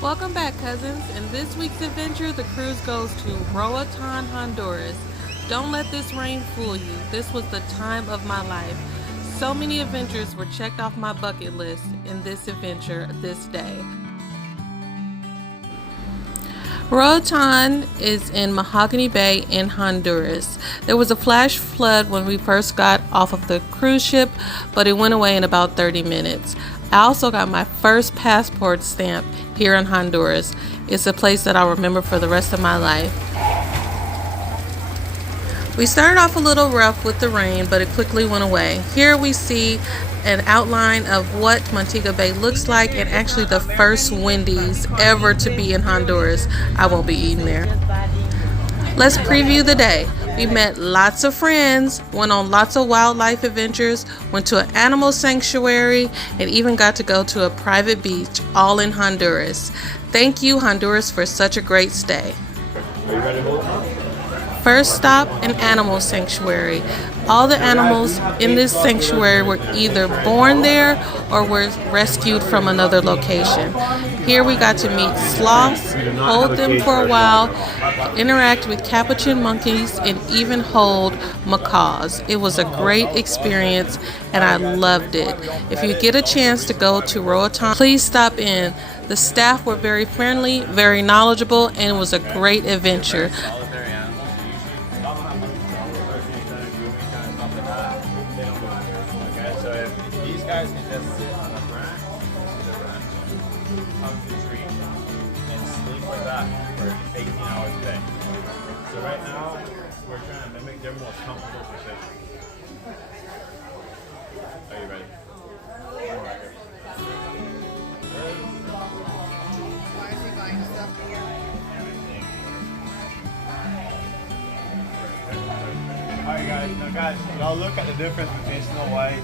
Welcome back, cousins. In this week's adventure, the cruise goes to Roatan, Honduras. Don't let this rain fool you. This was the time of my life. So many adventures were checked off my bucket list in this adventure this day. Roatan is in Mahogany Bay in Honduras. There was a flash flood when we first got off of the cruise ship, but it went away in about 30 minutes. I also got my first passport stamp here in Honduras. It's a place that I'll remember for the rest of my life. We started off a little rough with the rain, but it quickly went away. Here we see an outline of what Montego Bay looks like, and actually the first Wendy's ever to be in Honduras. I won't be eating there. Let's preview the day. We met lots of friends, went on lots of wildlife adventures, went to an animal sanctuary, and even got to go to a private beach, all in Honduras. Thank you, Honduras, for such a great stay. Are you ready to move? First stop, an animal sanctuary. All the animals in this sanctuary were either born there or were rescued from another location. Here we got to meet sloths, hold them for a while, interact with capuchin monkeys, and even hold macaws. It was a great experience and I loved it. If you get a chance to go to Roatan, please stop in. The staff were very friendly, very knowledgeable, and it was a great adventure. So if these guys can just sit on a branch, hug the tree, and sleep like that for 18 hours a day. So right now, we're trying to mimic their most comfortable position. Are you ready? Alright guys, now guys, y'all look at the difference between Snow White.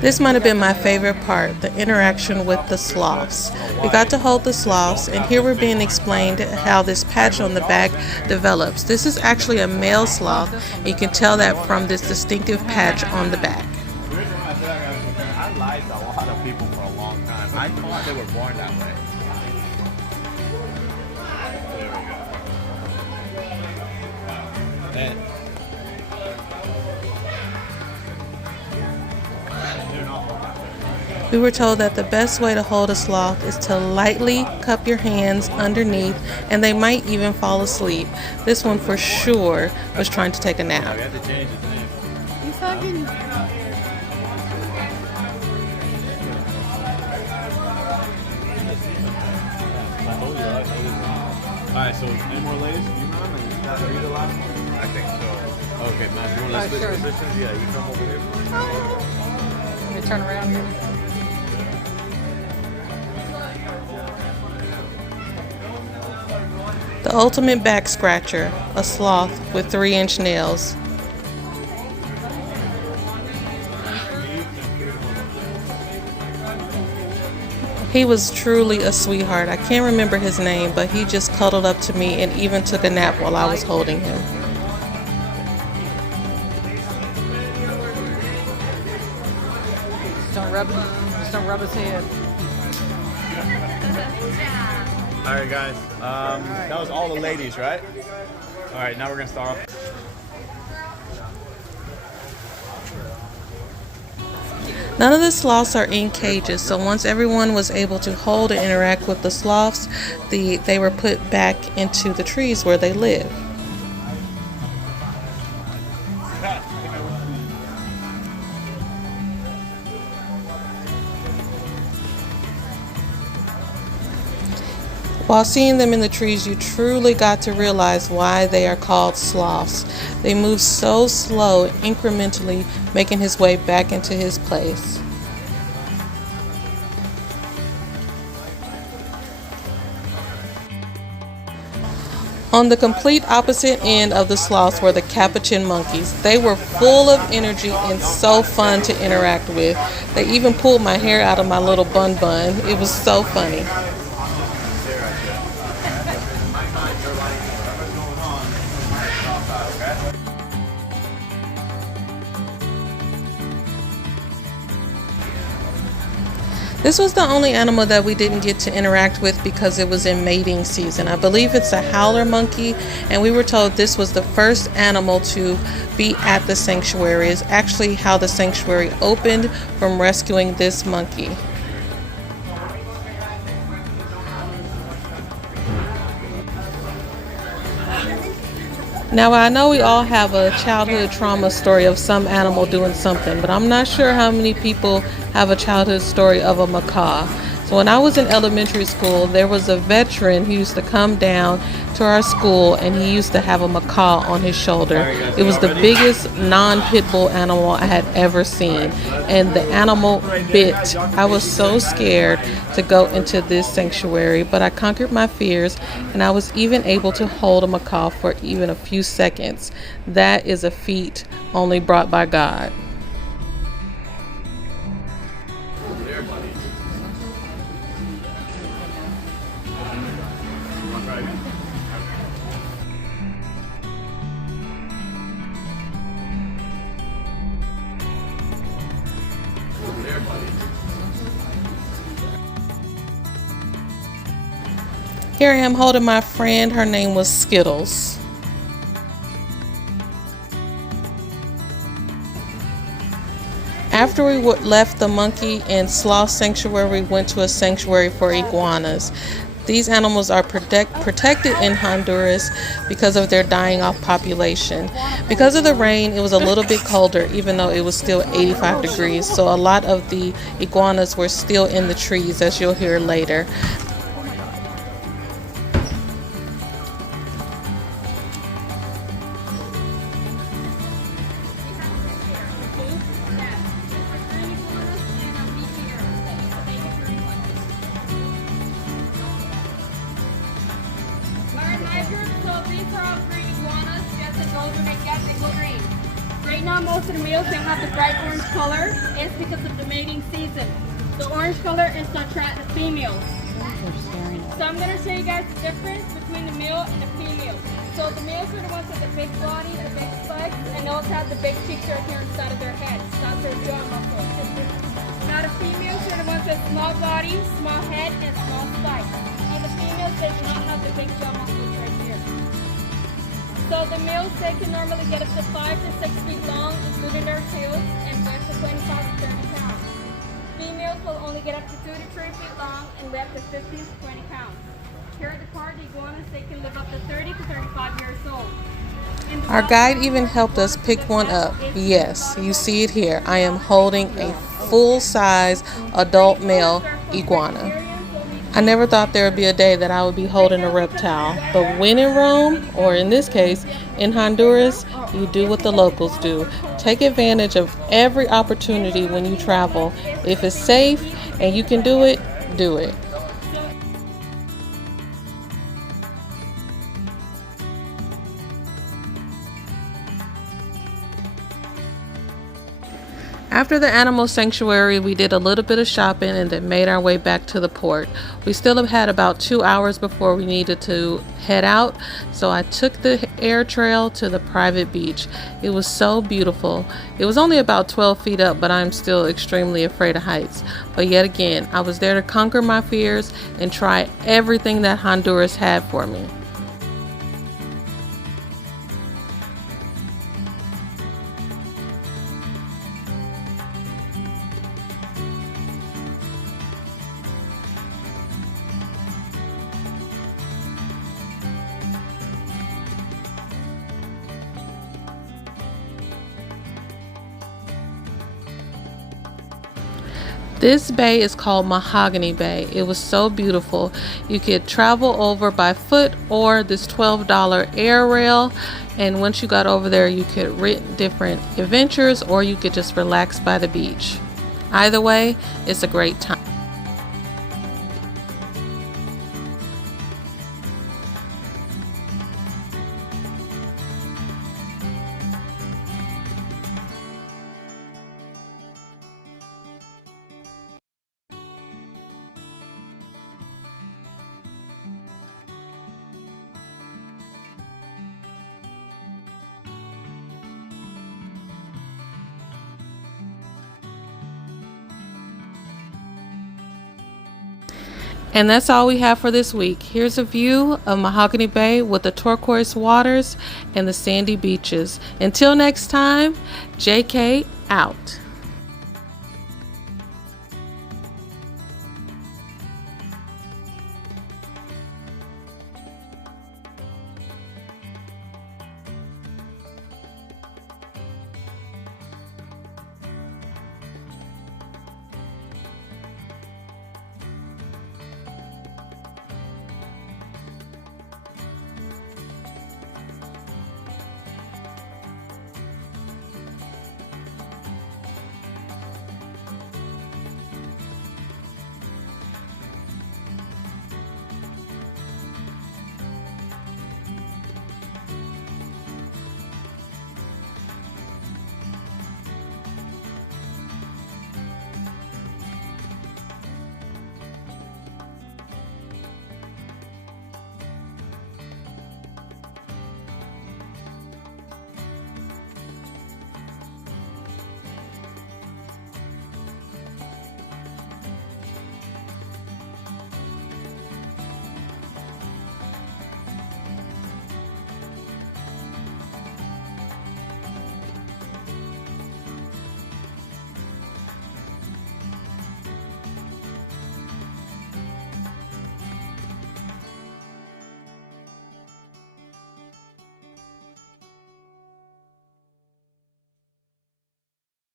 This might have been my favorite part, the interaction with the sloths. We got to hold the sloths, and here we're being explained how this patch on the back develops. This is actually a male sloth, and you can tell that from this distinctive patch on the back. I lied to a lot of people for a long time. I thought they were born that way. There we go. We were told that the best way to hold a sloth is to lightly cup your hands underneath, and they might even fall asleep. This one for sure was trying to take a nap. We have to change his name. You fucking. Alright, so any more ladies? You remember? Are you the last one? I think so. Okay, man, you want to switch positions? Yeah, you come over here. Let me turn around here. The ultimate back scratcher, a sloth with 3-inch nails. He was truly a sweetheart. I can't remember his name, but he just cuddled up to me and even took a nap while I was holding him. Just don't rub his head. Alright, guys. That was all the ladies, right? Alright, now we're going to start off. None of the sloths are in cages, so once everyone was able to hold and interact with the sloths, they were put back into the trees where they live. While seeing them in the trees, you truly got to realize why they are called sloths. They move so slow, incrementally making his way back into his place. On the complete opposite end of the sloths were the capuchin monkeys. They were full of energy and so fun to interact with. They even pulled my hair out of my little bun. It was so funny. This was the only animal that we didn't get to interact with because it was in mating season. I believe it's a howler monkey, and we were told this was the first animal to be at the sanctuary. It's actually how the sanctuary opened from rescuing this monkey. Now, I know we all have a childhood trauma story of some animal doing something, but I'm not sure how many people have a childhood story of a macaw. So when I was in elementary school, there was a veteran who used to come down to our school, and he used to have a macaw on his shoulder. It was the biggest non-pit bull animal I had ever seen, and the animal bit. I was so scared to go into this sanctuary, but I conquered my fears, and I was even able to hold a macaw for even a few seconds. That is a feat only brought by God. Here I am holding my friend. Her name was Skittles. After we left the monkey and sloth sanctuary, we went to a sanctuary for iguanas. These animals are protected in Honduras because of their dying off population. Because of the rain, it was a little bit colder, even though it was still 85 degrees. So a lot of the iguanas were still in the trees, as you'll hear later. Right now, most of the males don't have the bright orange color. It's because of the mating season. The orange color is to attract the females. So I'm going to show you guys the difference between the male and the female. So the males are the ones with the big body, the big spikes, and they also have the big cheeks right here inside of their heads. That's their jaw muscle. Now the females are the ones with small body, small head, and small spikes. And the females, they do not have the big jaw muscles right here. So the males, they can normally get up to 5 to 6 feet long, including their tails, and weigh up to 25 to 30 pounds. Females will only get up to 2 to 3 feet long and weigh up to 15 to 20 pounds. Here at the park, the iguanas, they can live up to 30 to 35 years old. Our guide even helped us pick one up. Yes, you see it here. I am holding a full-size adult male iguana. I never thought there would be a day that I would be holding a reptile. But when in Rome, or in this case, in Honduras, you do what the locals do. Take advantage of every opportunity when you travel. If it's safe and you can do it, do it. After the animal sanctuary, we did a little bit of shopping and then made our way back to the port. We still have had about 2 hours before we needed to head out, so I took the air trail to the private beach. It was so beautiful. It was only about 12 feet up, but I'm still extremely afraid of heights. But yet again, I was there to conquer my fears and try everything that Honduras had for me. This bay is called Mahogany Bay. It was so beautiful. You could travel over by foot or this $12 air rail. And once you got over there, you could rent different adventures or you could just relax by the beach. Either way, it's a great time. And that's all we have for this week. Here's a view of Mahogany Bay with the turquoise waters and the sandy beaches. Until next time, JK out.